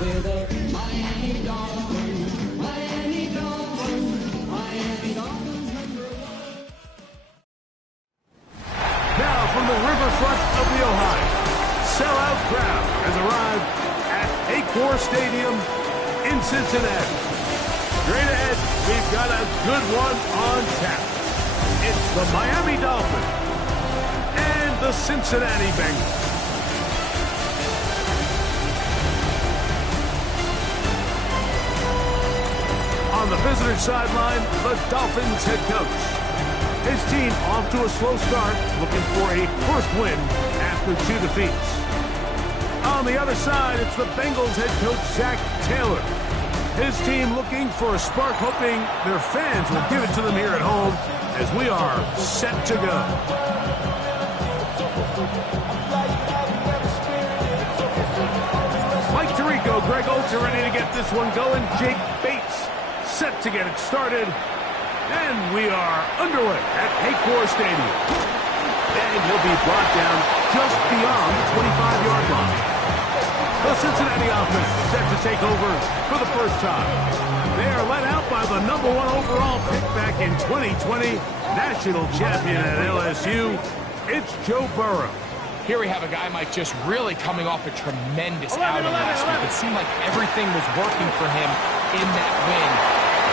We're the Miami Dolphins, Miami Dolphins, Miami Dolphins #1. Now from the riverfront of the Ohio, sellout crowd has arrived at Acor Stadium in Cincinnati. Straight ahead, we've got a good one on tap. It's the Miami Dolphins and the Cincinnati Bengals. On the visitor sideline, the Dolphins head coach. His team off to a slow start, looking for a first win after 2 defeats. On the other side, it's the Bengals head coach, Zach Taylor. His team looking for a spark, hoping their fans will give it to them here at home as we are set to go. Mike Tirico, Greg Olsen ready to get this one going. Jake Bates set to get it started. And we are underway at Acor Stadium. And he'll be brought down just beyond the 25-yard line. The Cincinnati offense set to take over for the first time. They are led out by the #1 overall pick back in 2020, national champion at LSU. It's Joe Burrow. Here we have a guy, Mike, just really coming off a tremendous outing last week. It seemed like everything was working for him in that win.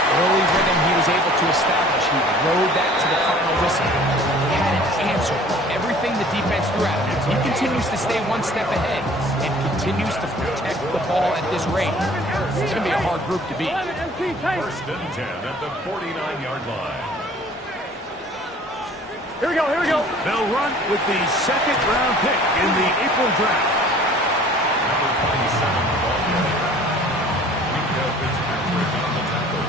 Early rhythm he was able to establish. He rode that to the final whistle. He had an answer for everything the defense threw at him. He continues to stay one step ahead and continues to protect the ball at this rate. It's going to be a hard group to beat. First and 10 at the 49-yard line. Here we go, here we go. They'll run with the second-round pick in the April draft. Number 27, the ball carrier. Rico Fitzpatrick on the tackle.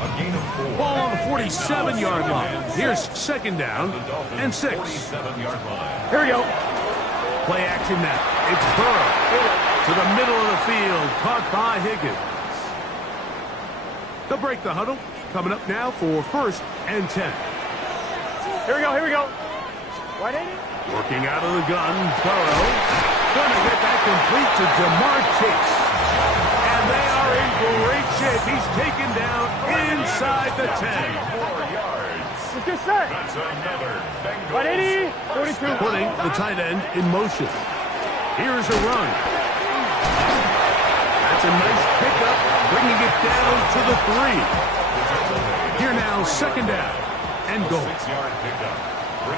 A gain of 4. Ball on the 47-yard line. Here's second down and 6. 47-yard line. Here we go. Play action now. It's Burrow to the middle of the field, caught by Higgins. They'll break the huddle. Coming up now for first and 10. Here we go, here we go. 180. Working out of the gun, Burrow. Gonna get that complete to Jamar Chase. And they are in great shape. He's taken down inside the 10. 4 yards. Let's get set. That's another Bengals. 180. 42. Putting the tight end in motion. Here's a run. That's a nice pickup, bringing it down to the 3. Here now, second down and goal. 6-yard pickup.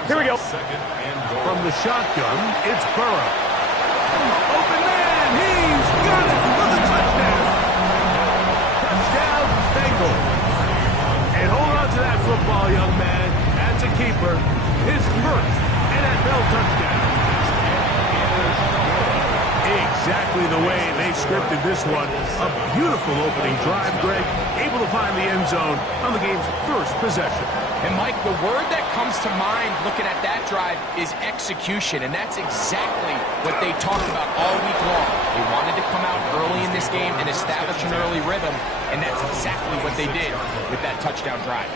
Here we go. Second and goal. From the shotgun, it's Burrow. Open man, he's got it for the touchdown. Touchdown, Bengals. And hold on to that football, young man. That's a keeper. His first NFL touchdown. Exactly the way they scripted this one. A beautiful opening drive, Greg. Able to find the end zone on the game's first possession. And, Mike, the word that comes to mind looking at that drive is execution, and that's exactly what they talked about all week long. They wanted to come out early in this game and establish an early rhythm, and that's exactly what they did with that touchdown drive.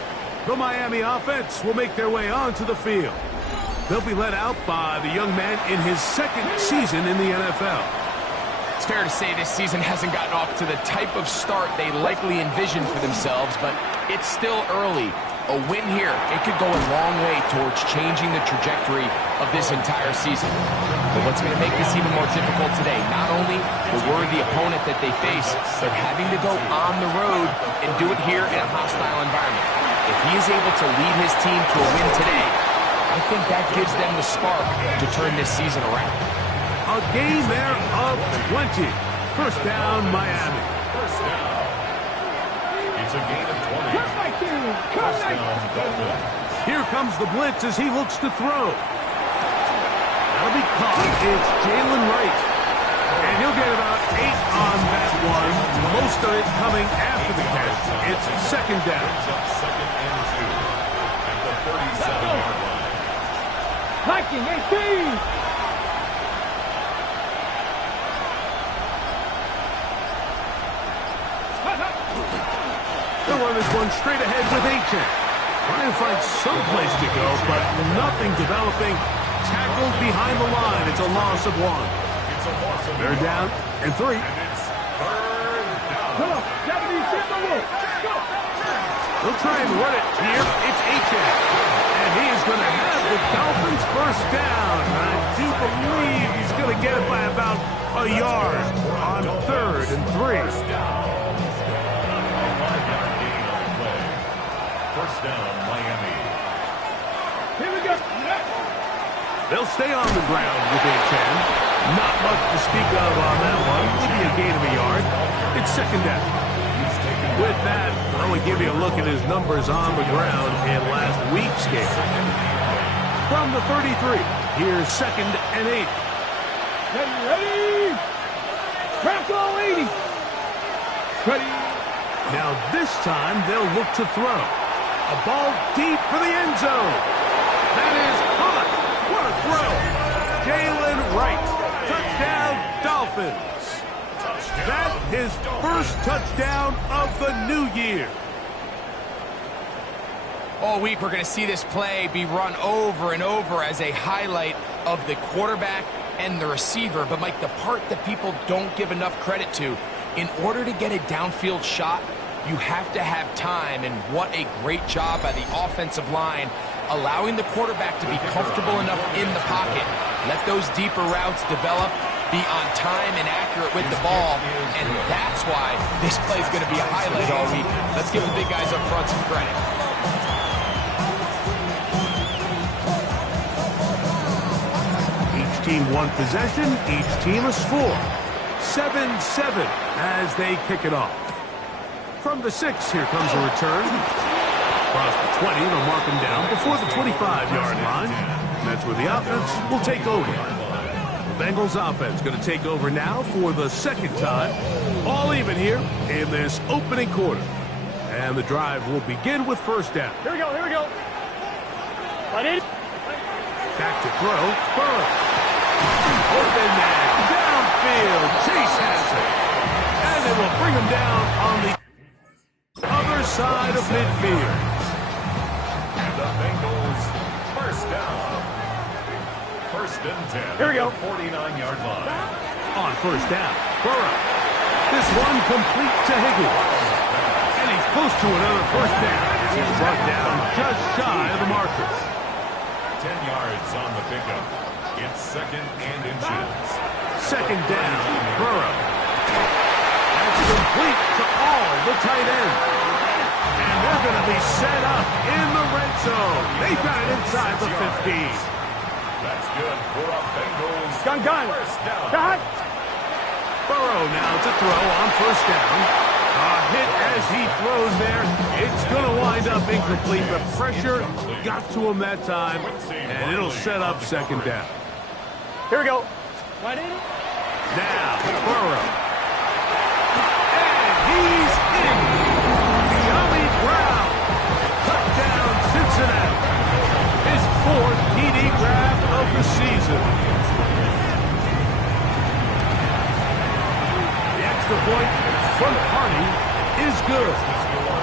The Miami offense will make their way onto the field. They'll be led out by the young man in his second season in the NFL. It's fair to say this season hasn't gotten off to the type of start they likely envisioned for themselves, but it's still early. A win here, it could go a long way towards changing the trajectory of this entire season. But what's going to make this even more difficult today, not only the worthy opponent that they face, but having to go on the road and do it here in a hostile environment. If he is able to lead his team to a win today, I think that gives them the spark to turn this season around. A gain there of 20. First down, Miami. First down. It's a gain of 20. First down, Dolphins. Here comes the blitz as he looks to throw. That'll be caught. It's Jalen Wright. And he'll get about 8 on that one. Most of it coming after the catch. It's second down. Brings up second and 2 at the 37-yard line. Hiking 18. They'll run this one straight ahead with Aiken. Trying to find some place to go, but nothing developing. Tackled behind the line. It's a loss of 1. It's a loss of They're down and 3. And it's Third down. Come on, Japanese, get the rope. Go. They'll try and run it here. It's Achan. And he is going to have the Dolphins first down. I do believe he's going to get it by about a yard on 3rd and 3. First down. A 5-yard gain on the play. First down, Miami. Here we go. They'll stay on the ground with Achan. Not much to speak of on that one. Maybe a gain of a yard. It's 2nd down. With that, I want to give you a look at his numbers on the ground in last week's game. From the 33, here's 2nd and 8. Ready? Crackle 80. Ready? Now this time they'll look to throw. A ball deep for the end zone. That is hot. What a throw. Jalen Wright. Touchdown, Dolphins. That his first touchdown of the new year. All week we're going to see this play be run over and over as a highlight of the quarterback and the receiver. But, Mike, the part that people don't give enough credit to, in order to get a downfield shot, you have to have time. And what a great job by the offensive line, allowing the quarterback to be comfortable enough in the pocket. Let those deeper routes develop, be on time and accurate with the ball, and that's why this play is going to be a highlight all week. Let's give the big guys up front some credit. Each team one possession, each team a score. 7-7 as they kick it off. From the 6, here comes a return. Across the 20, they'll mark him down before the 25-yard line. That's where the offense will take over. The Bengals offense going to take over now for the 2nd time. All even here in this opening quarter. And the drive will begin with first down. Here we go. Here we go. Ready? Back to throw. Burrow. Open man. Downfield. Chase has it. And they will bring him down on the other side of midfield. And the Bengals first down. 1st and 10. Here we go. 49-yard line. On first down, Burrow. This one complete to Higgins. And he's close to another first down. He's brought down just shy of the markers. 10 yards on the pickup. It's 2nd and inches. 2nd down, Burrow. That's complete to all the tight ends. And they're going to be set up in the red zone. They've got it inside the 15. That's good for a Bengals Gun. first down. Cut. Burrow now to throw on first down. A hit as he throws there. It's going to wind up incomplete. The pressure got to him that time, and it'll set up 2nd down. Here we go. Ready? Now, Burrow. And he's in. Johnny Brown. Touchdown, Cincinnati. His 4th TD grab of the season. The extra point from Hardy is good.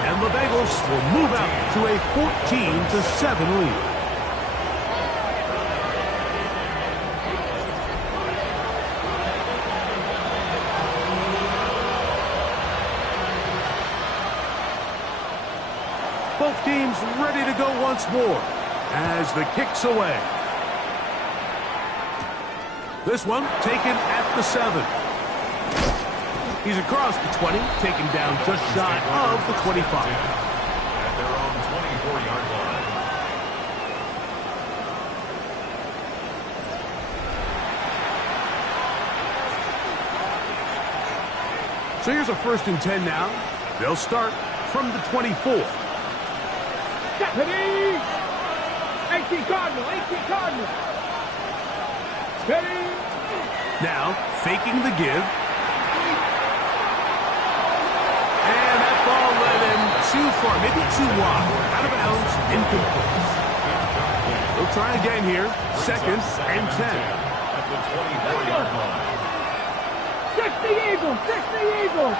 And the Bengals will move out to a 14-7 lead. Both teams ready to go once more as the kick's away. This one taken at the 7. He's across the 20, taken down just shy of the 25. At their own 24-yard line. So here's a 1st and 10 now. They'll start from the 24. Ready? 18 Cardinal. 18 Cardinal. Ready? Now, faking the give. And that ball led him too far, maybe too wide. Out of bounds, incomplete. We'll try again here. 2nd and 10. At the 24-yard line. 60 Eagles. 60 Eagles.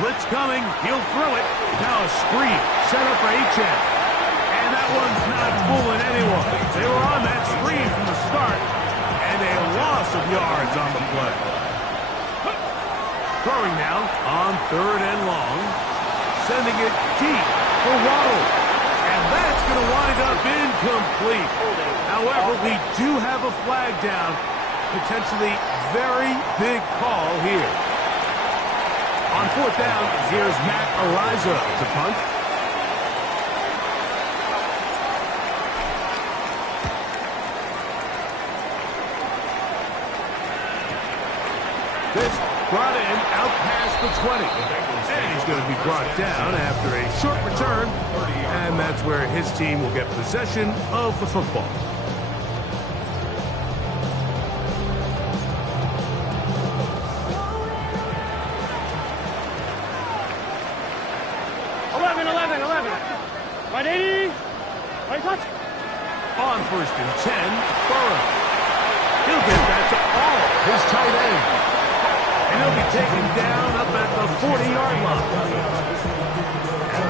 Blitz coming. He'll throw it. Now a screen set up for Achane. And that one's not fooling anyone. They were on that screen from the start, and a loss of yards on the play. Throwing now on 3rd and long. Sending it deep for Waddle. And that's going to wind up incomplete. However, we do have a flag down. Potentially very big call here. On 4th down, here's Matt Ariza to punt. This brought in out past the 20. And he's going to be brought down after a short return. And that's where his team will get possession of the football. Right 80. Right touch. On 1st and 10, Burrow. He'll get that to all his tight end. And he'll be taken down up at the 40-yard line.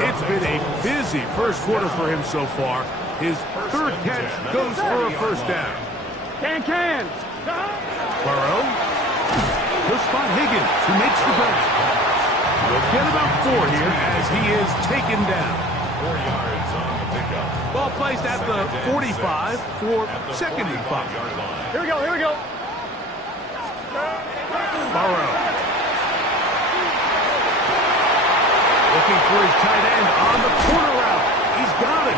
It's been a busy first quarter for him so far. His 3rd catch goes for a 1st down. Can. Burrow. He'll spot Higgins, who makes the grab. We'll get about 4 here as he is taken down. 4 yards on the pickup. Ball placed at the 45 for 2nd and 5. Here we go. Burrow. Looking for his tight end on the corner route. He's got it.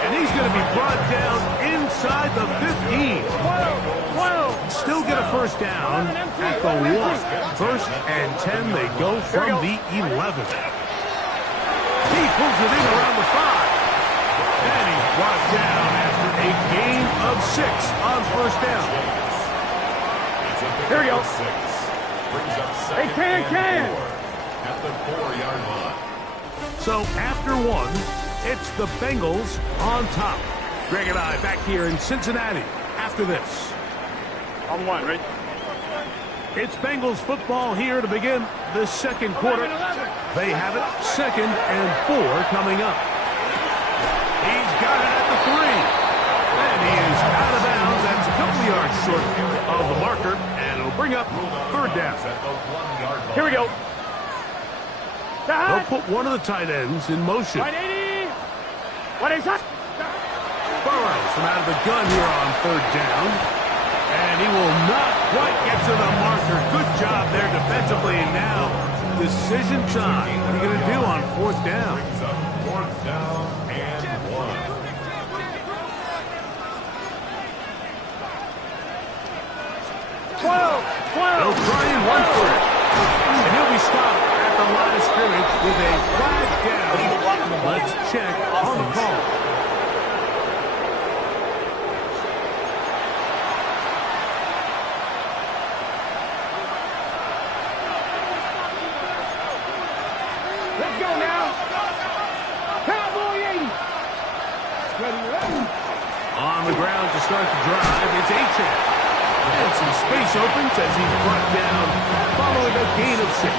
And he's going to be brought down inside the 15. Still get a 1st down at the 1. 1st and 10, they go from the 11. He pulls it in around the 5. And he's brought down after a gain of 6 on 1st down. Here we go. Brings up Hey, can. At the 4-yard line. So after 1, it's the Bengals on top. Greg and I back here in Cincinnati after this. On 1, right? It's Bengals football here to begin the 2nd quarter. They have it 2nd and 4 coming up. He's got it at the 3. And he is out of bounds. That's a couple yards short of the marker. And it'll bring up 3rd down. Here we go. They'll put one of the tight ends in motion. Right 80. What is that? Burrows from out of the gun here on 3rd down. And he will not quite get to the marker. Good job there defensively. Now, decision time. What are you going to do on 4th down? 4th down and 1. They'll try and run for it. And he'll be stopped at the line of scrimmage with a flag down. Let's check on the call. Let's go now. Cowboy 80. On the ground to start the drive, it's Achane. And some space opens as he's brought down following a gain of 6.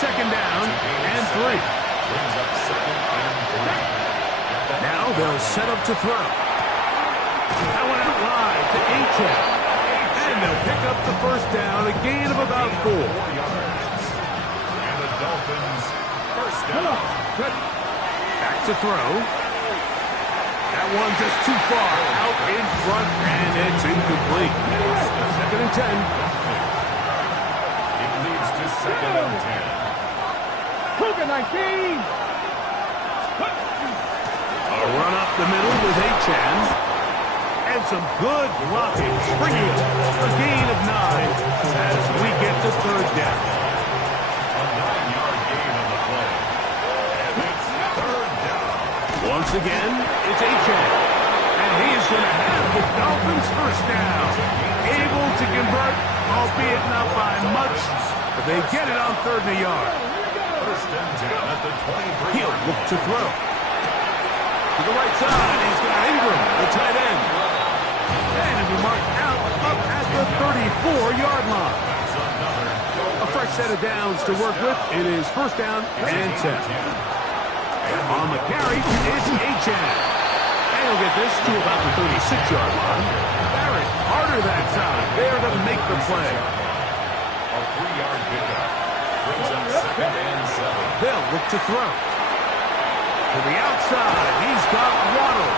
2nd down and 3. Now they'll set up to throw. That went out wide to Achane. And they'll pick up the 1st down, a gain of about 4. And the Dolphins 1st down. Back to throw. That one just too far out in front, and it's incomplete. 2nd and 10. It leads to 2nd and 10. Cougar 19. A run up the middle with Achane. And some good blocking. Bringing up a gain of 9 as we get to 3rd down. A 9-yard gain on the play. And it's 3rd down. Once again, it's Achane. And he is going to have the Dolphins 1st down. Able to convert, albeit not by much. But they get it on 3rd and a yard. 1st and 10 at the 23. He'll look to throw. To the right side, he's got Ingram, the tight end. And he'll be marked out up at the 34-yard line. That's another A fresh set of downs to work with. It is first down and 10. On the carry, it's Achan. And he'll get this to about the 36-yard line. Barrett, harder that time. There to make the play. A 3-yard pickup. Brings up second and 7. They'll look to throw. To the outside, he's got Waddle.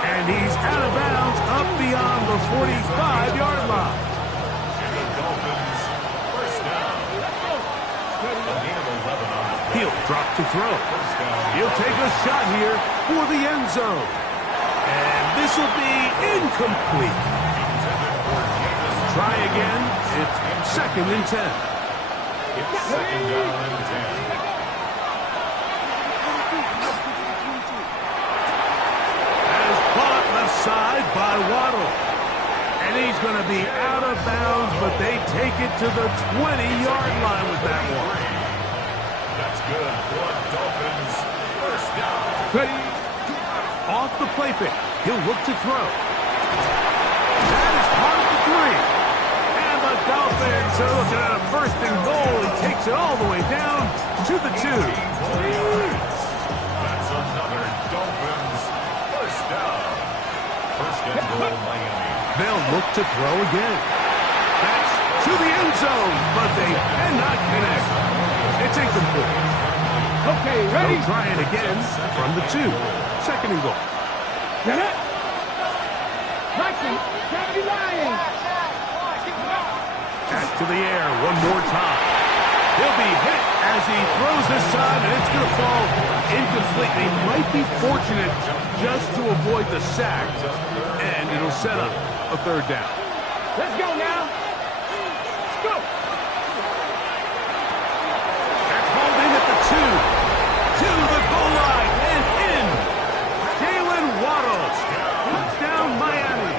And he's out of bounds up beyond the 45-yard line. And the Dolphins, first down. A gain of 11 on the He'll drop to throw. first down. He'll take a shot here for the end zone. And this will be incomplete. Try again. It's second and 10. It's second down and 10. As caught left side by Waddle. And he's going to be out of bounds, but they take it to the 20-yard line with that one. That's good for Dolphins. First down. Ready. Off the play fake. He'll look to throw. That is caught at the 3. And the Dolphins are looking at a first and goal. He takes it all the way down to the 2. That's another Dolphins. First down. First and goal, Miami. They'll look to throw again. That's to the end zone, but they cannot connect. It's incomplete. Okay, ready? They'll try it again from the 2. Second and goal. Get it. Mikey, can't be lying. Back to the air one more time. He'll be hit as he throws this time, and it's going to fall incomplete. They might be fortunate just to avoid the sack, and it'll set up a third down. Let's go now. Let's go. That's holding at the 2. To the goal line and in. Jalen Waddle. Touchdown, Miami.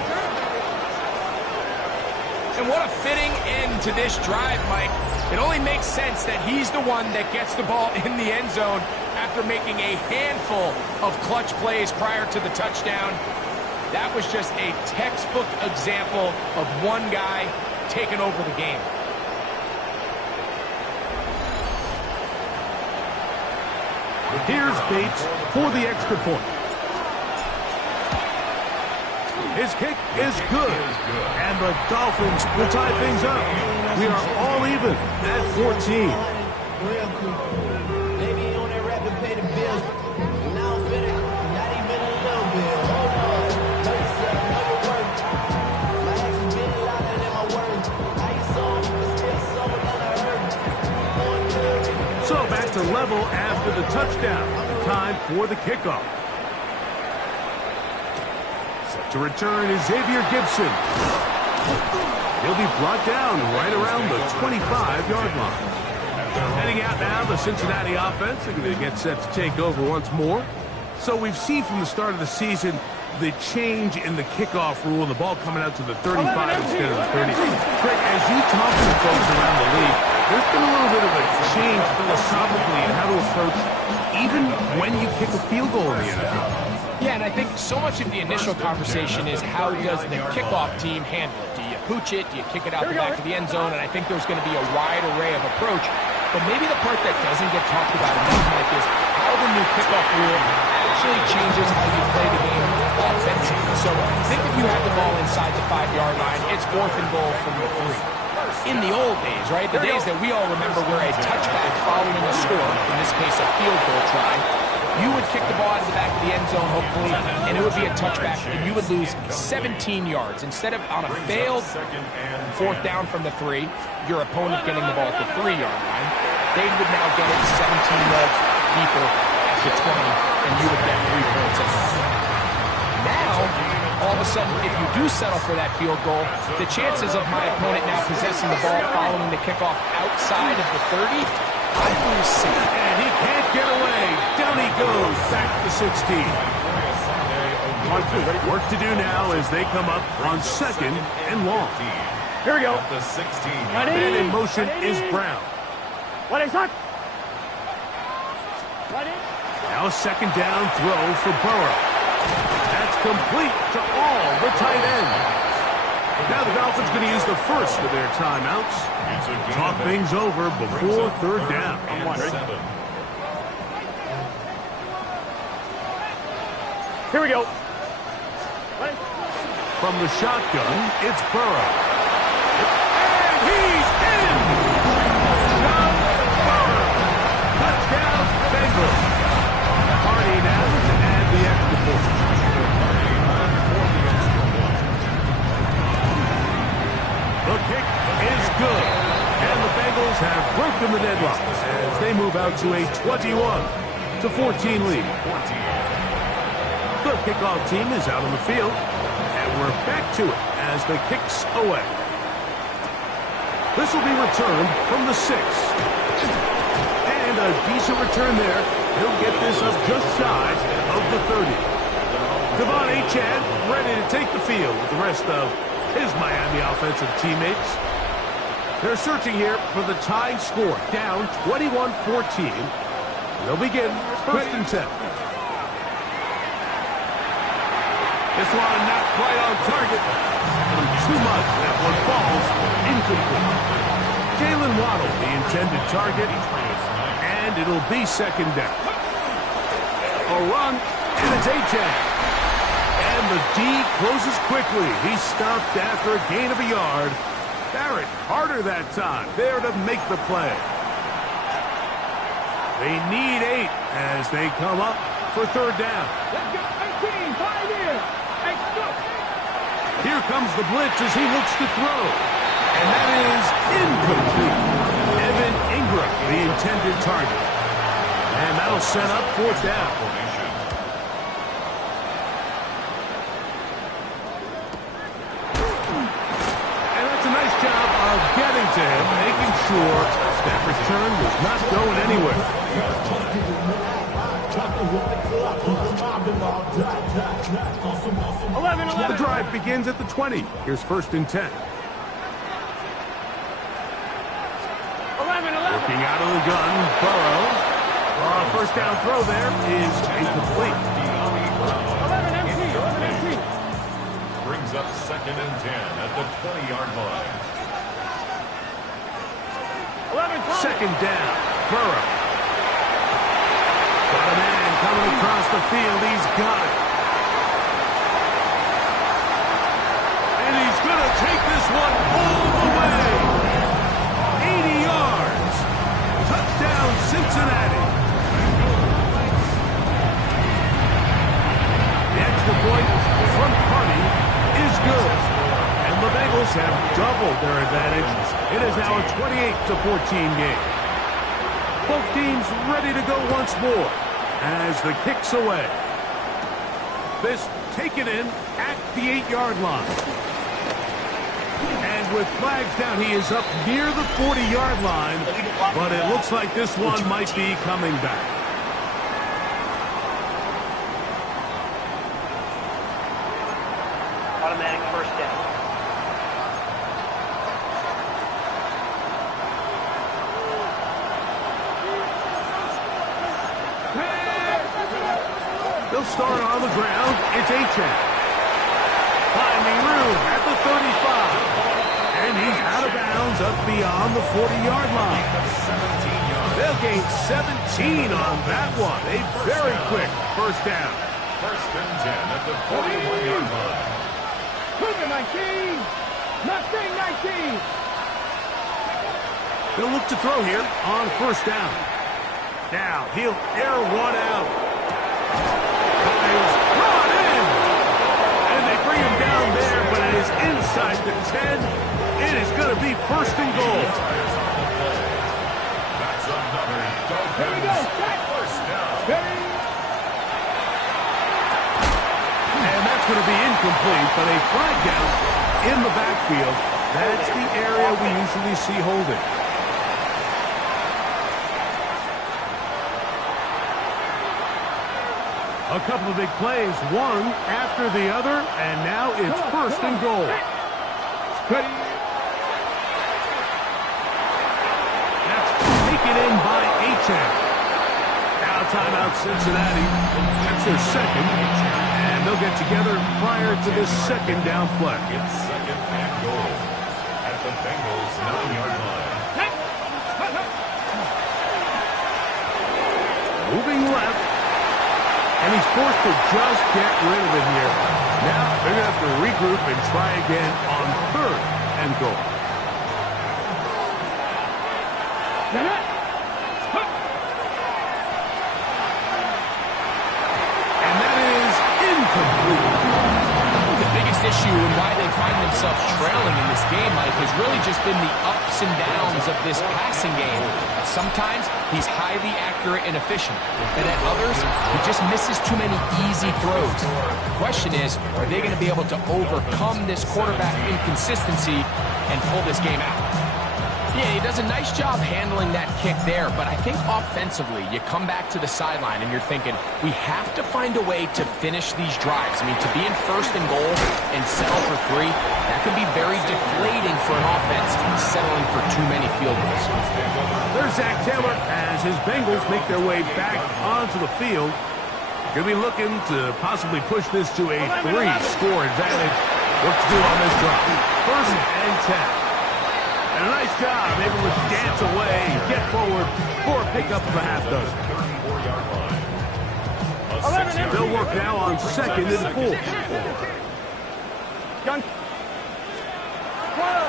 And what a fitting end to this drive, Mike. It only makes sense that he's the one that gets the ball in the end zone after making a handful of clutch plays prior to the touchdown. That was just a textbook example of one guy taking over the game. Here's Bates for the extra point. His kick is good. And the Dolphins will tie things up. We are all even at 14. Real cool. Maybe on that rapid pay the bills. Now I'm fitting, not even a little bit. Hold on. Know yourself, know your worth. My actions been louder than my words. I ain't sold, but still sold on the earth. Going good. So back to level after the touchdown. Time for the kickoff. Set to return is Xavier Gibson. He'll be brought down right around the 25-yard line. Heading out now, the Cincinnati offense. They're going to get set to take over once more. So we've seen from the start of the season the change in the kickoff rule and the ball coming out to the 35 instead of the 30. Greg, as you talk to the folks around the league, there's been a little bit of a change philosophically in how to approach even when you kick a field goal in the NFL. Yeah, and I think so much of the initial conversation is how does the kickoff team handle it? Do you pooch it? Do you kick it out the back of the end zone? And I think there's going to be a wide array of approach. But maybe the part that doesn't get talked about enough, Mike, is how the new kickoff rule actually changes how you play the game offensively. So think if you have the ball inside the 5-yard line, it's 4th and goal from the 3. In the old days, right, the days that we all remember were a touchback following a score, in this case a field goal try, you would kick the ball out of the back of the end zone, hopefully, and it would be a touchback, and you would lose 17 yards. Instead of on a failed 4th down from the 3, your opponent getting the ball at the 3-yard line, they would now get it 17 yards deeper at the 20, and you would get 3 points at the Now, all of a sudden, if you do settle for that field goal, the chances of my opponent now possessing the ball following the kickoff outside of the 30, I lose 6. And he can't get away. Down he goes, back to 16. Work to do now as they come up on 2nd and long. Here we go. At the 16. And in motion is Brown. What is that? What is? Now a 2nd down throw for Burrow. That's complete to all the tight ends. Now the Dolphins going to use the first of their timeouts. Talk things over before third down. Here we go. From the shotgun, it's Burrow. And he's in! John Burrow. Touchdown, Bengals. Hardy now to add the extra point. The kick is good. And the Bengals have broken the deadlock as they move out to a 21-14 lead. The kickoff team is out on the field, and we're back to it as the kick's away. This will be returned from the 6. And a decent return there. He'll get this up just shy of the 30. Devon Achane ready to take the field with the rest of his Miami offensive teammates. They're searching here for the tying score, down 21-14. They'll begin first and 10. This one not quite on target. Too much. That one falls incomplete. Jalen Waddle, the intended target, and it'll be second down. A run, and it's Achane. And the D closes quickly. He stopped after a gain of a yard. Barrett harder that time, there to make the play. They need 8 as they come up for third down. Let's go, 18, 5 in. Here comes the blitz as he looks to throw. And that is incomplete. Evan Ingram, the intended target. And that'll set up fourth down. And that's a nice job of getting to him, making sure that return was not going anywhere. The drive begins at the 20. Here's first and 10. 11. Looking out of the gun, Burrow. First down throw there is incomplete. 11 empty. Brings up second and 10 at the 20-yard line. 11. Second down, Burrow. Got a man coming across the field. He's got it. And he's going to take this one all the way. 80 yards. Touchdown, Cincinnati. The extra point from Hardy is good. And the Bengals have doubled their advantage. It is now a 28-14 game. Both teams ready to go once more as the kick's away. This taken in at the 8-yard line. And with flags down, he is up near the 40-yard line, but it looks like this one might be coming back. Automatic first down. They'll start on the ground. It's Achane. Finding room at the 35. And he's out of bounds up beyond the 40-yard line. They'll gain 17 on that one. A very quick first down. First and 10 at the 41-yard line. Move it, 19. Mustang 19. They'll look to throw here on first down. Now he'll air one out. Is brought in. And they bring him down there, but it is inside the 10. It is going to be first and goal. That's another Here we go. first down. And that's going to be incomplete, but a flag down in the backfield. That's the area we usually see holding. A couple of big plays, one after the other, and now it's first and goal. That's taken in by Achane. Now timeout Cincinnati. That's their second, and they'll get together prior to this second down play. It's second and goal at the Bengals 9-yard line. Moving left. And he's forced to just get rid of it here. Now they're going to have to regroup and try again on 3rd and goal. And that is incomplete. The biggest issue and why they find themselves trailing in this game, Mike, has really just been the ups and downs of this passing game. Sometimes he's highly accurate and efficient, and at others, he just misses too many easy throws. The question is, are they going to be able to overcome this quarterback inconsistency and pull this game out? Yeah, he does a nice job handling that kick there, but I think offensively, you come back to the sideline and you're thinking, we have to find a way to finish these drives. I mean, to be in 1st and goal and settle for 3, that can be very deflating for an offense settling for too many field goals. There's Zach Taylor as his Bengals make their way back onto the field. Going to be looking to possibly push this to a 3-score advantage. What to do on this drive? 1st and 10. And a nice job, able to dance away, get forward for a pickup of a half dozen. 34-yard line. They'll work now on 2nd and 4.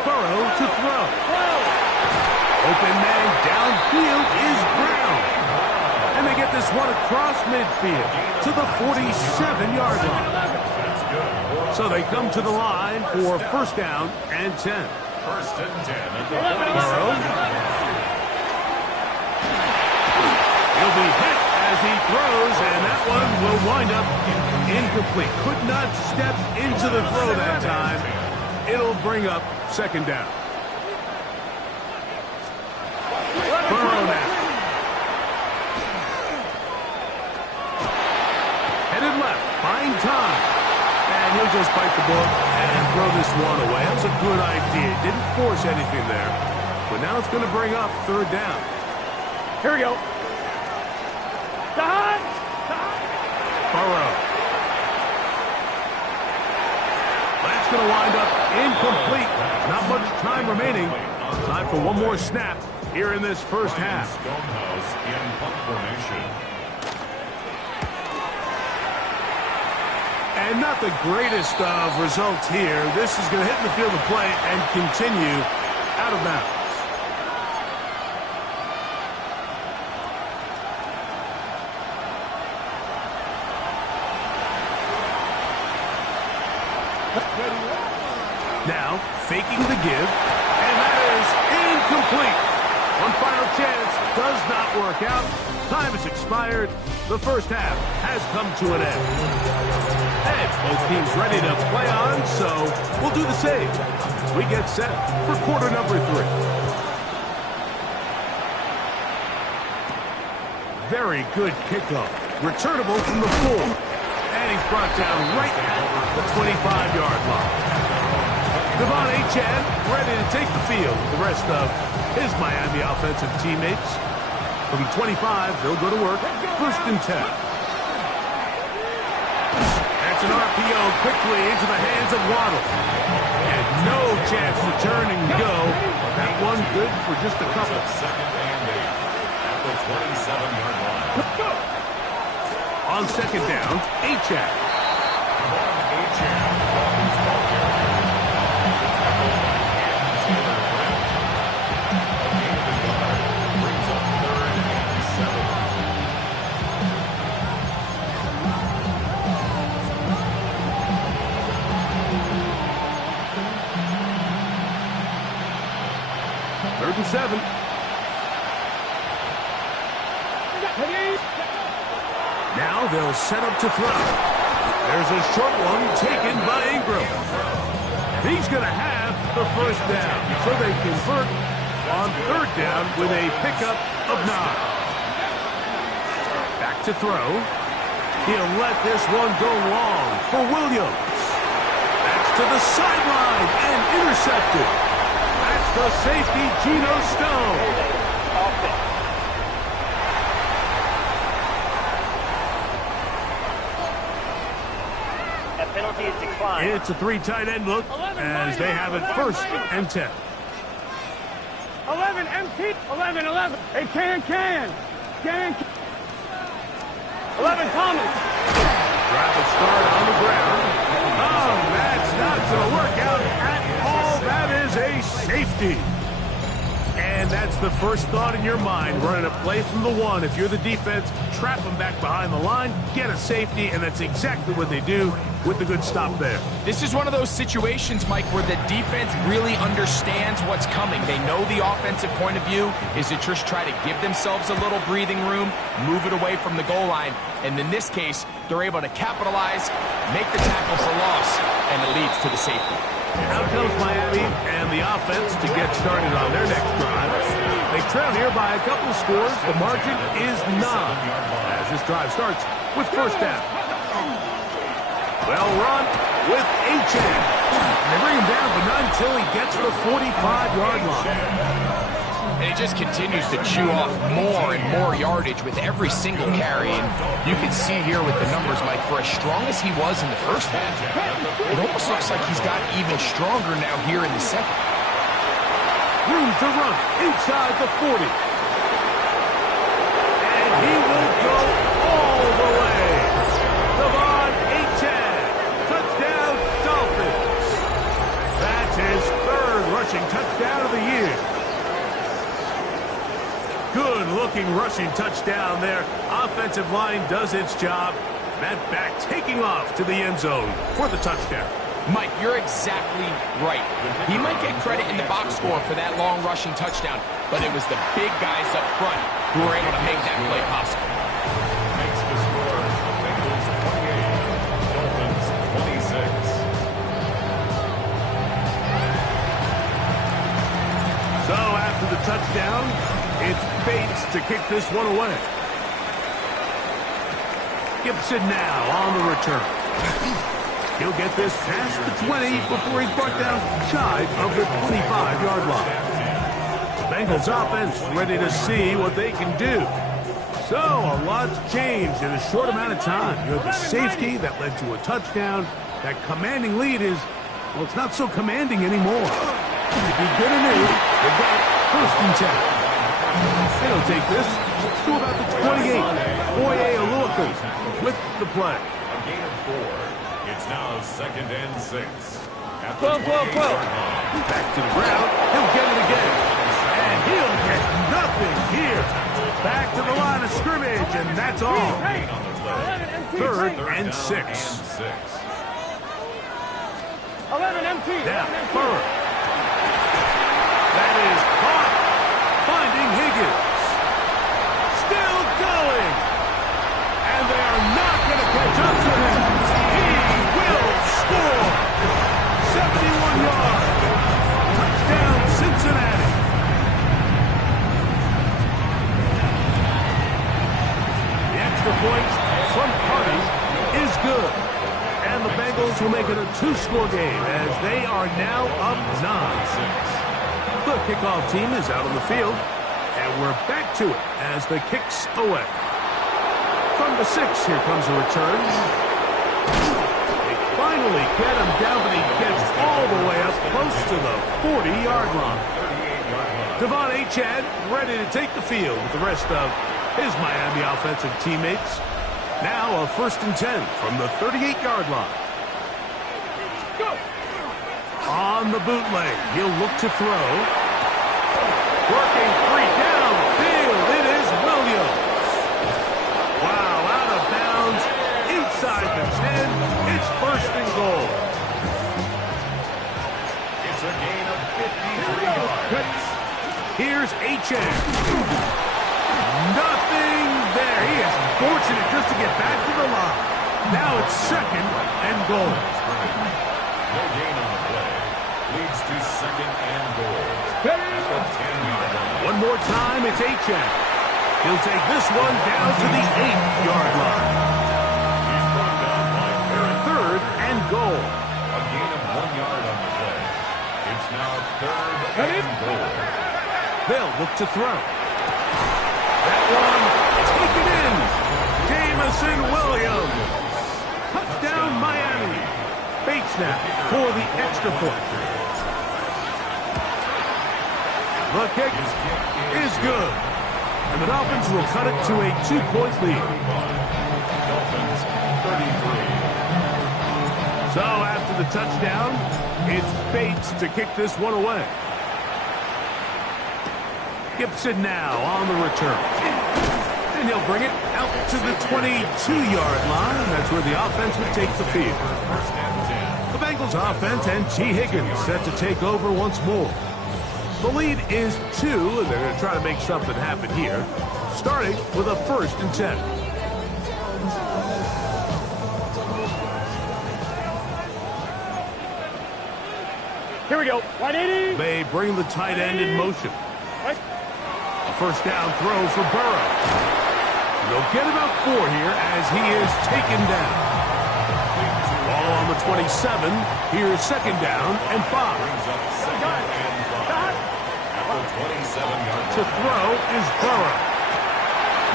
Burrow to throw. Open man downfield is Brown. And they get this one across midfield to the 47-yard line. So they come to the line for 1st down and 10. 1st and 10 at the Burrow. He'll be hit as he throws, and that one will wind up incomplete. Could not step into the throw that time. It'll bring up 2nd down. Burrow now. Headed left, buying time. And he'll just bite the book and throw this one away. That was a good idea. Didn't force anything there. But now it's going to bring up 3rd down. Here we go. Burrow. That's going to wind up incomplete. Not much time remaining. Time for one more snap here in this 1st half. Stonehouse in punt formation. And not the greatest of results here. This is going to hit in the field of play and continue out of bounds. Now, faking the give, and that is incomplete. One final chance does not work out. Time has expired. The 1st half has come to an end. And both teams ready to play on, so we'll do the same as we get set for quarter number 3. Very good kickoff. Returnable from the 4. And he's brought down right at the 25-yard line. Devon Achane ready to take the field with the rest of his Miami offensive teammates. From 25, they'll go to work. 1st and 10. That's an RPO quickly into the hands of Waddle. And no chance to turn and go. That one good for just a couple. 2nd and 8 at the 27-yard line. On 2nd down, Achane. Third and 7. Now they'll set up to throw. There's a short one taken by Ingram. He's going to have the 1st down. So they convert on 3rd down with a pickup of 9. Back to throw. He'll let this one go long for Williams. That's to the sideline and intercepted. That's the safety, Geno Stone. see it decline. It's a 3 tight end look as they have it 1st and 10. 11, empty. 11. Hey, can. 11, Thomas. Drive a start on the ground. Oh, that's not going to work out at all. That is a safety. And that's the first thought in your mind, running a play from the 1. If you're the defense, trap them back behind the line, get a safety, and that's exactly what they do with the good stop there. This is one of those situations, Mike, where the defense really understands what's coming. They know the offensive point of view is to just try to give themselves a little breathing room, move it away from the goal line, and in this case, they're able to capitalize, make the tackle for loss, and it leads to the safety. Out comes Miami and the offense to get started on their next drive. They trail here by a couple of scores. The margin is 9 as this drive starts with 1st down. Well run with H.A. They bring him down, but not until he gets to the 45-yard line. And he just continues to chew off more and more yardage with every single carry. And you can see here with the numbers, Mike, for as strong as he was in the first half, it almost looks like he's gotten even stronger now here in the second. Room to run inside the 40. And he will go all the way. Devon Achane. Touchdown, Dolphins. That's his 3rd rushing touchdown of the year. Good-looking rushing touchdown there. Offensive line does its job. That back taking off to the end zone for the touchdown. Mike, you're exactly right. He might get credit in the box score for that long rushing touchdown, but it was the big guys up front who were able to make that play possible. Makes the score the Bengals 28, Dolphins 26. So after the touchdown, it's Bates to kick this one away. Gibson now on the return. He'll get this past the 20 before he's brought down shy of the 25-yard line. The Bengals offense ready to see what they can do. So a lot's changed in a short amount of time. You have the safety that led to a touchdown. That commanding lead is, well, it's not so commanding anymore. To be good and new, they've got 1st and 10. They'll take this to about the 28. Foye Aluaku with the play. A gain of 4. It's now 2nd and 6. At the 12. Back to the ground. He'll get it again. And he'll get nothing here. Back to the line of scrimmage, and that's all. 3rd and 6. 11, empty. Now, Burr. That is caught. Finding Higgins. Still going. And they are not going to catch up to him. He will score. 71 yards. Touchdown, Cincinnati. The extra point from Party is good. And the Bengals will make it a 2-score game as they are now up 9-6. The kickoff team is out on the field, and we're back to it as the kicks away. From the 6, here comes a return. They finally get him down, but he gets all the way up close to the 40-yard line. Devon Achane ready to take the field with the rest of his Miami offensive teammates. Now a 1st and 10 from the 38-yard line. On the bootleg, he'll look to throw. Working 3 downfield, it is Williams. Wow, out of bounds, inside the 10, it's 1st and goal. It's a gain of 53 yards. Here's Achane. Nothing there. He is fortunate just to get back to the line. Now it's 2nd and goal. No gain on the play. Leads to 2nd and goal. At the 10-yard line. One more time, it's Achane. He'll take this one down to the 8-yard line. He's brought down by Barrett. 3rd and goal. A gain of 1 yard on the play. It's now 3rd and goal. They'll look to throw. That one taken in. Jamison Williams. Touchdown, Miami. snap for the extra point. The kick is good. And the Dolphins will cut it to a 2-point lead. Dolphins 33. So after the touchdown, it's Bates to kick this one away. Gibson now on the return. And he'll bring it out to the 22-yard line. That's where the offense would take the field. First and 10. The Bengals offense and T. Higgins set to take over once more. The lead is 2, and they're going to try to make something happen here, starting with a 1st and 10. Here we go. 180. They bring the tight end in motion. Right. A first down throw for Burrow. They'll get about 4 here as he is taken down. Ball on the 27. Here's 2nd down and 5. Brings up 2nd and 5. At the 27-yard To throw is Burrow.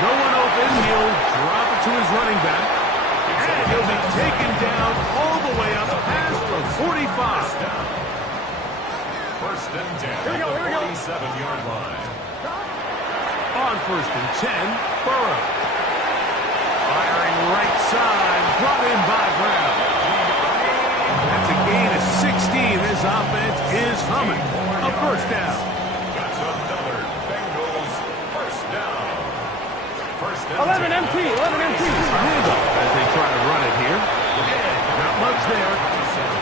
No one open. He'll drop it to his running back. And he'll be taken down all the way up past the 45. First and 10. Here we go, at here we go. the 47-yard line. On 1st and 10, Burrow. Firing right side, brought in by Brown. That's a gain of 16. This offense is humming. A first down. That's another Bengals first down. First and 11 MT. 11 MT. Handoff as they try to run it here. And not much there.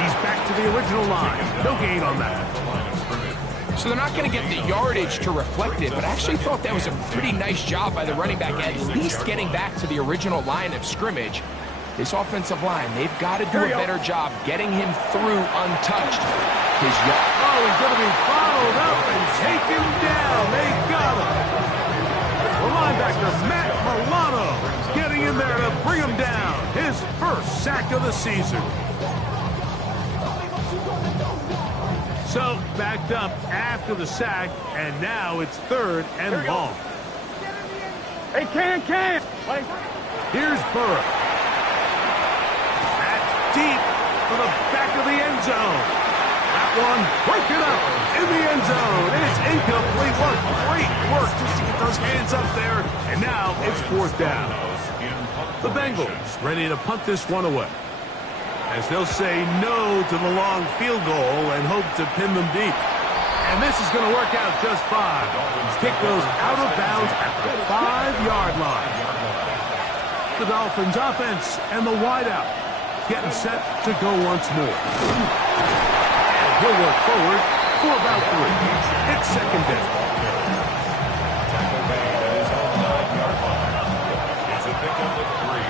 He's back to the original line. No gain on that. line of scrimmage. So they're not going to get the yardage to reflect it, but I actually thought that was a pretty nice job by the running back, at least getting back to the original line of scrimmage. This offensive line, they've got to do a better job getting him through untouched. His yard. Oh, he's going to be followed up and taken down. They got him. The linebacker, Matt Milano, getting in there to bring him down. His first sack of the season. So, backed up after the sack, and now it's 3rd and long. Hey, can. Here's Burrow. That's deep for the back of the end zone. That one broken up in the end zone. It's incomplete. What great work just to get those hands up there. And now it's 4th down. The Bengals ready to punt this one away, as they'll say no to the long field goal and hope to pin them deep. And this is going to work out just fine. Kick goes out of bounds at the 5-yard line. The Dolphins offense and the wideout getting set to go once more. And he'll work forward for about 3. It's 2nd down. Tackle made at his own 9-yard line. It's a pickup of 3.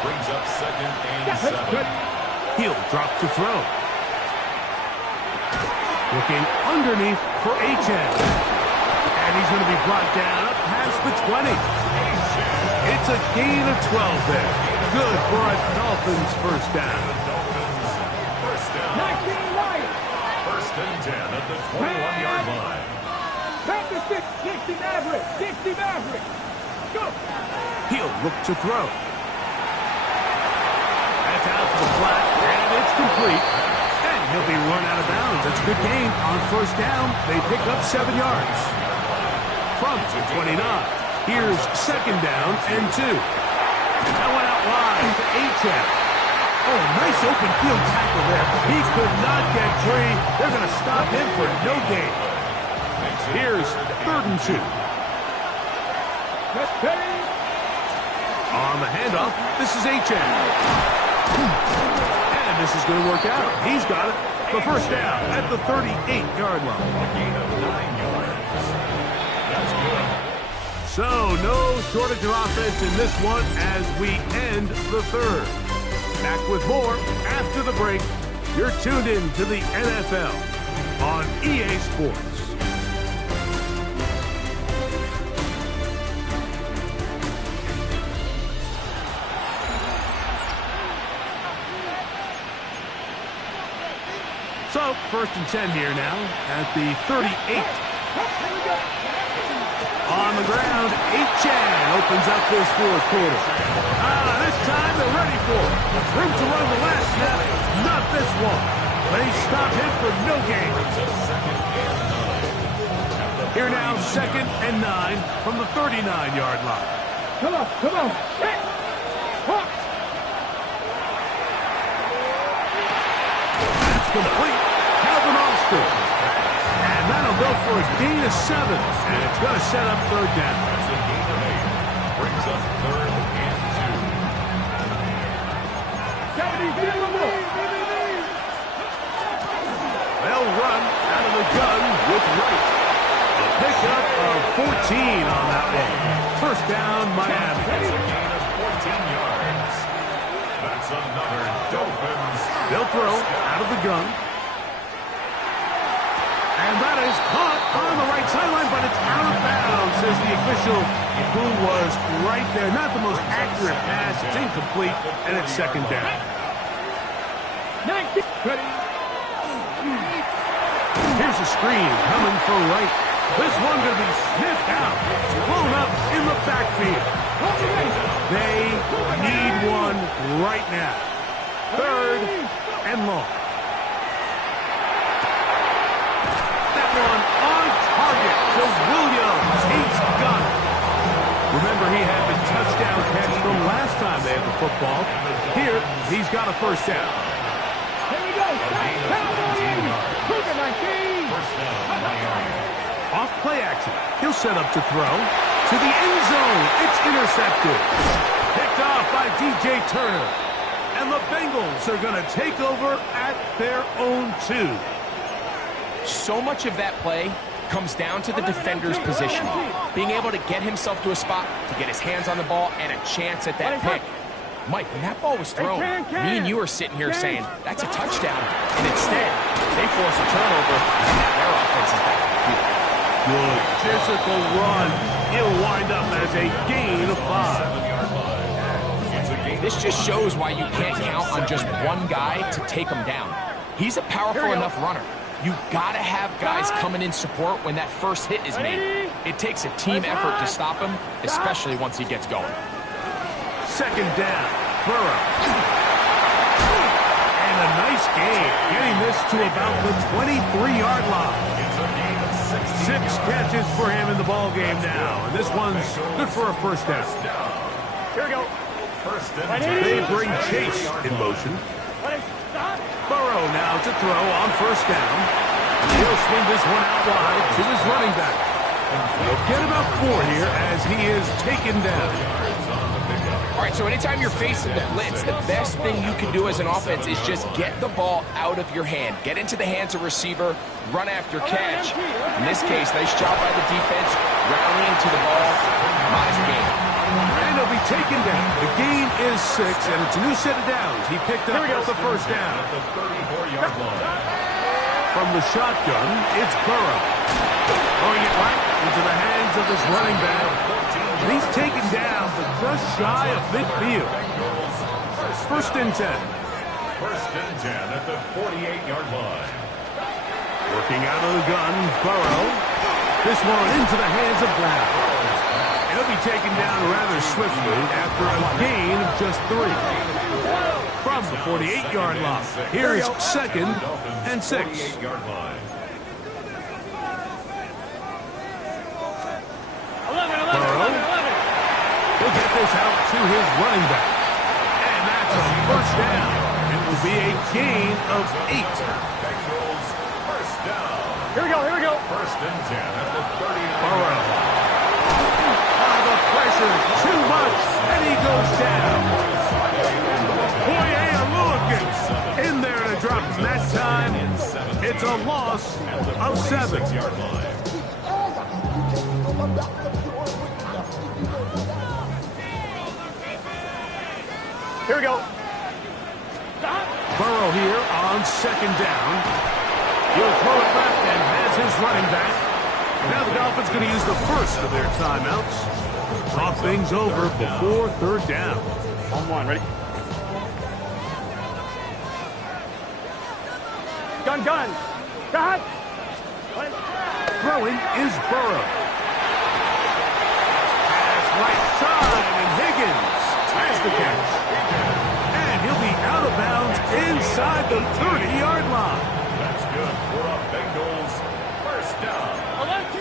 Brings up 2nd and 7. He'll drop to throw. Looking underneath for Achane. And he's going to be brought down up past the 20. It's a gain of 12 there. Good for a Dolphins first down. First down. 19 right. First and 10 at the 21-yard line. Back to 60 Maverick. 60 Maverick. Go. He'll look to throw. That's out to the flat, and it's complete. And he'll be run out of bounds. That's a good gain on first down. They pick up 7 yards. From the 29. Here's 2nd down and 2. That went out wide to Achane. Oh, nice open field tackle there. He could not get free. They're going to stop him for no gain. Here's 3rd and 2. On the handoff, this is Achane. And this is going to work out. He's got it. The first down at the 38-yard line. A gain of 9 yards. That's good. So, no shortage of offense in this one as we end the 3rd. Back with more after the break. You're tuned in to the NFL on EA Sports. So, 1st and 10 here now at the 38. On the ground, Chan opens up this fourth quarter. This time they're ready for it. Room to run the last snap, not this one. They stop him for no gain. Here now, 2nd and 9 from the 39-yard line. Come on, come on. Hit. Hook. That's complete. Calvin Austin. And that'll go for a gain of 7. And it's going to set up 3rd down. That's a gain of 8. Brings up 3rd and 2. They'll run out of the gun with Wright. A pickup of 14 on that one. 1st down, Miami. That's a gain of 14 yards. That's another Dolphins. They'll throw out of the gun. And that is caught on the right sideline, but it's out of bounds, says the official, who was right there. Not the most accurate pass. It's incomplete, and it's 2nd down. 19. Ready. Here's a screen coming for Wright. This one going to be sniffed out, blown up in the backfield. They need one right now. 3rd and long. That one on target to Williams. He's got it. Remember, he had the touchdown catch from last time they had the football. Here, he's got a 1st down. Here we go. Cougar 19. Off play action. He'll set up to throw. To the end zone. It's intercepted. Picked off by DJ Turner. And the Bengals are going to take over at their own 2. So much of that play comes down to the defender's position. Being able to get himself to a spot, to get his hands on the ball, and a chance at that pick. Mike, when that ball was thrown, me and you are sitting here saying, that's a touchdown. And instead, they force a turnover, and now their offense is back on the field. Good physical run. He'll wind up as a gain of 5. This just shows why you can't count on just one guy to take him down. He's a powerful enough runner. You gotta have guys coming in support when that first hit is made. It takes a team effort to stop him, especially once he gets going. 2nd down. Burrow. And a nice gain, getting this to about the 23-yard line. 6 catches for him in the ball game now. And this one's good for a 1st down. Here we go. They bring Chase in motion. Burrow now to throw on 1st down. He'll swing this one out wide to his running back. He'll get about 4 here as he is taken down. All right, so anytime you're facing the blitz, the best thing you can do as an offense is just get the ball out of your hand. Get into the hands of receiver, run after catch. In this case, nice job by the defense, rallying to the ball. Modest gain. And he'll be taken down. The gain is 6, and it's a new set of downs. He picked up the 1st down. From the shotgun, it's Burrow. Throwing it right into the hands of his running back. And he's taken down, but just shy of midfield. 1st and 10. 1st and 10 at the 48-yard line. Working out of the gun, Burrow. This one into the hands of Brown. He'll be taken down rather swiftly after a gain of just 3. From the 48-yard line. Here's 2nd and 6. 48-yard line. Burrow. He'll get this out to his running back. And that's a 1st down. It will be a gain of 8. Bengals 1st down. Here we go. Here we go. 1st and 10 at the 39. Burrow. The pressure too much, and he goes down. Foye Lewis in there to drop him that time. It's a loss of 7. Here we go. Burrow here on 2nd down. He'll throw it left and has his running back. Now the Dolphins going to use the first of their timeouts. Talk things over before 3rd down. On 1, ready? Gun. Cut. Throwing is Burrow. right side, and Higgins has the catch. And he'll be out of bounds inside the 30-yard line. That's good for a Bengals first down.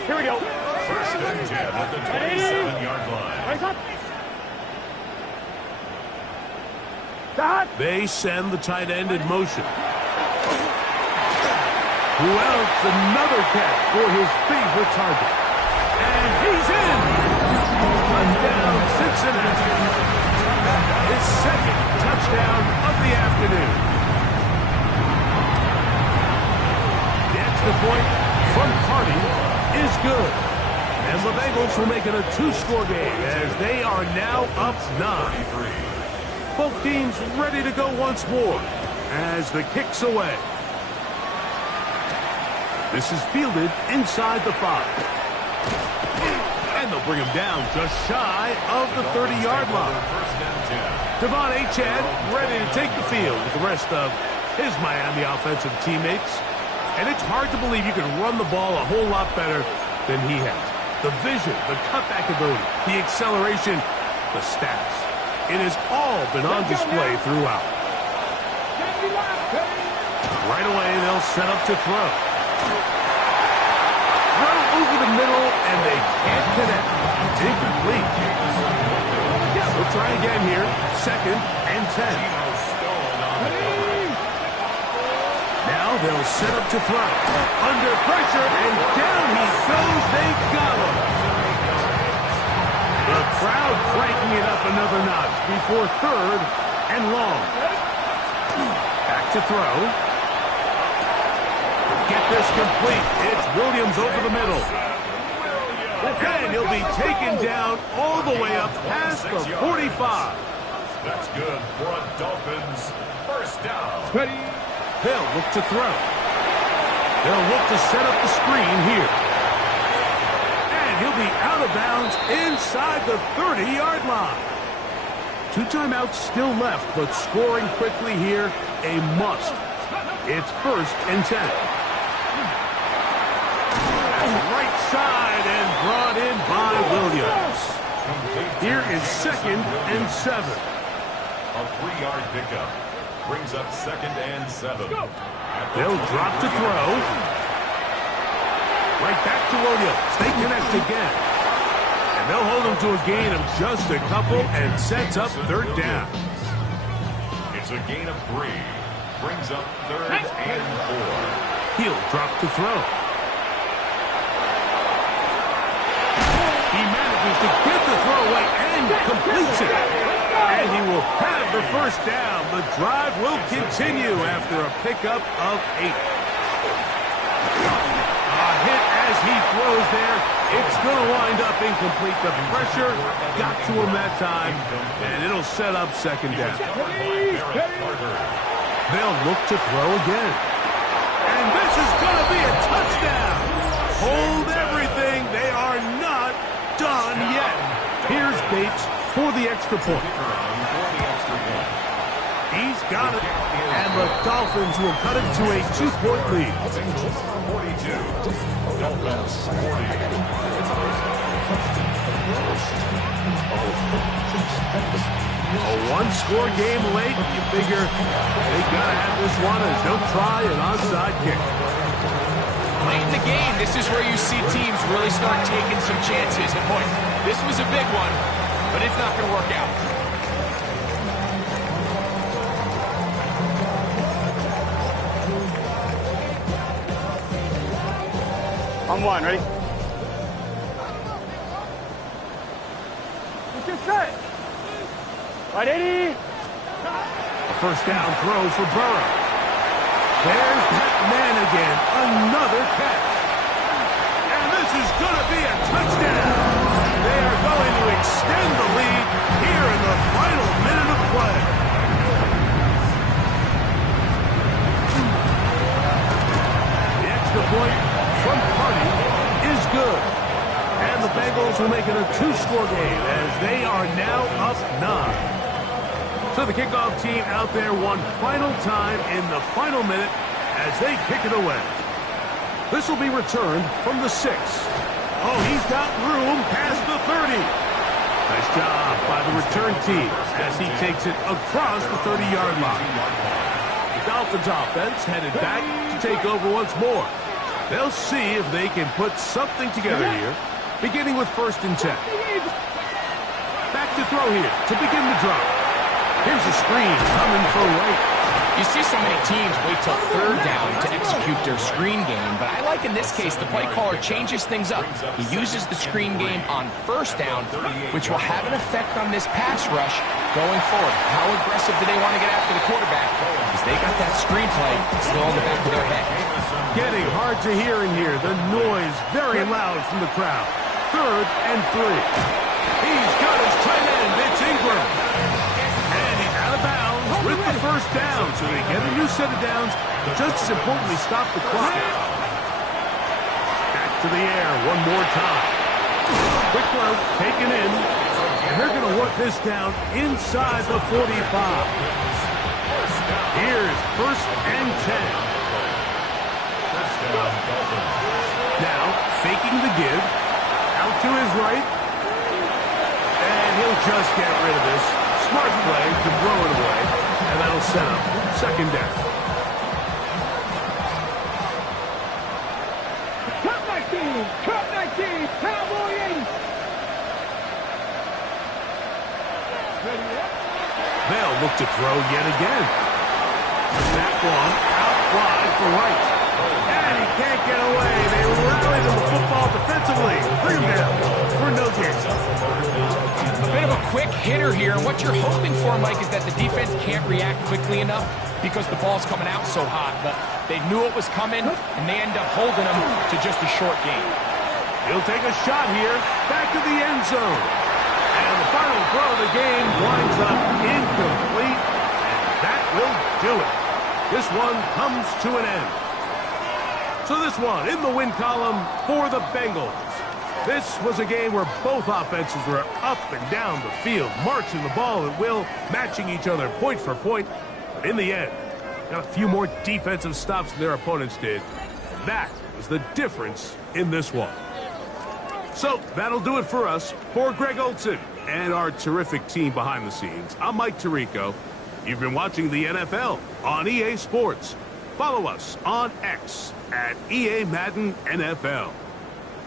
Here we go. First and 10 at the 27-yard line. Right up. Stop. They send the tight end in motion. Who else? Another catch for his favorite target. And he's in. Touchdown, Cincinnati. His second touchdown of the afternoon. The extra point from Carty is good. And the Bengals will make it a two-score game as they are now up 9. Both teams ready to go once more as the kick's away. This is fielded inside the 5. And they'll bring him down just shy of the 30-yard line. Devon Achad ready to take the field with the rest of his Miami offensive teammates. And it's hard to believe you can run the ball a whole lot better than he has. The vision, the cutback ability, the acceleration, the stats. It has all been on display throughout. Right away, they'll set up to throw. Throw over the middle, and they can't connect. Incomplete. We'll try again here. Second and 10. Now they'll set up to throw. Under pressure, and down he goes. They've got him. The crowd cranking it up another notch before third and long. Back to throw. Get this complete. It's Williams over the middle. And he'll be taken down all the way up past the 45. That's good for a Dolphins first down. They'll look to throw. They'll look to set up the screen here. And he'll be out of bounds inside the 30-yard line. 2 timeouts still left, but scoring quickly here, a must. It's first and 10. Right side and brought in by Williams. Here is second and 7. A 3-yard pickup brings up second and 7. They'll drop to throw. Right back to Williams. They connect again. And they'll hold him to a gain of just a couple and sets up third down. It's a gain of 3. Brings up third and 4. He'll drop to throw. He manages to get the throw away and completes it. And he will have the first down. The drive will continue after a pickup of 8. A hit as he throws there. It's going to wind up incomplete. The pressure got to him that time, and it'll set up second down. They'll look to throw again. And this is going to be a touchdown. Hold everything. They are not done yet. Here's Bates for the extra point. He's got it. And the Dolphins will cut it to a 2-point lead. 42. Dolphins 40. A one-score game late. You figure they got to have this one as they'll try an onside kick. Late in the game, this is where you see teams really start taking some chances. And boy, this was a big one, but it's not going to work out. On one, ready? What's your set? Right, 80. A first down throw for Burrow. There's that man again. Another catch. And this is going to be a touchdown. They are going to extend the lead here in the final minute of play. The extra point from Carty is good. And the Bengals will make it a 2-score game as they are now up 9. So the kickoff team out there one final time in the final minute as they kick it away. This will be returned from the 6. Oh, he's got room past the 30. Nice job by the return team as he takes it across the 30-yard line. The Dolphins offense headed back to take over once more. They'll see if they can put something together here, beginning with 1st and 10. Back to throw here to begin the drive. Here's a screen coming for White. You see so many teams wait till 3rd down to execute their screen game, but I like in this case the play caller changes things up. He uses the screen game on 1st down, which will have an effect on this pass rush going forward. How aggressive do they want to get after the quarterback? Because they got that screen play still in the back of their head. Getting hard to hear in here. The noise very loud from the crowd. 3rd and 3. He's got his tight end. It's Ingram. And he's out of bounds with the 1st down. So they get a new set of downs. Just as importantly, stop the clock. Back to the air one more time. Quick throw taken in. And they're going to work this down inside the 45. Here's 1st and 10. Now, faking the give. Out to his right. And he'll just get rid of this. Smart play to throw it away. And that'll set up 2nd down. Cut 19! Cut 19! Cowboy 80! They'll look to throw yet again. That one out wide for White. And he can't get away. They rally to the football defensively. Bring him down for no gain. A bit of a quick hitter here, and what you're hoping for, Mike, is that the defense can't react quickly enough because the ball's coming out so hot. But they knew it was coming, and they end up holding them to just a short game. He'll take a shot here. Back to the end zone. And the final throw of the game winds up incomplete. And that will do it. This one comes to an end. So this one in the win column for the Bengals. This was a game where both offenses were up and down the field, marching the ball at will, matching each other point for point. But in the end, got a few more defensive stops than their opponents did. That was the difference in this one. So that'll do it for us. For Greg Olson and our terrific team behind the scenes, I'm Mike Tirico. You've been watching the NFL on EA Sports. Follow us on X at EA Madden NFL.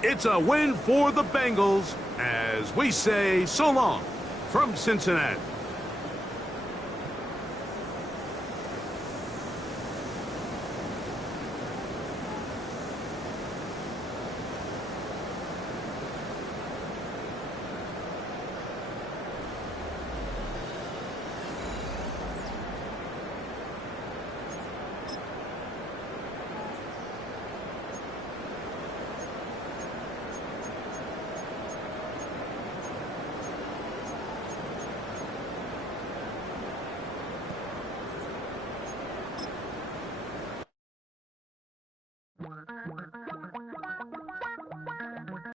It's a win for the Bengals as we say so long from Cincinnati.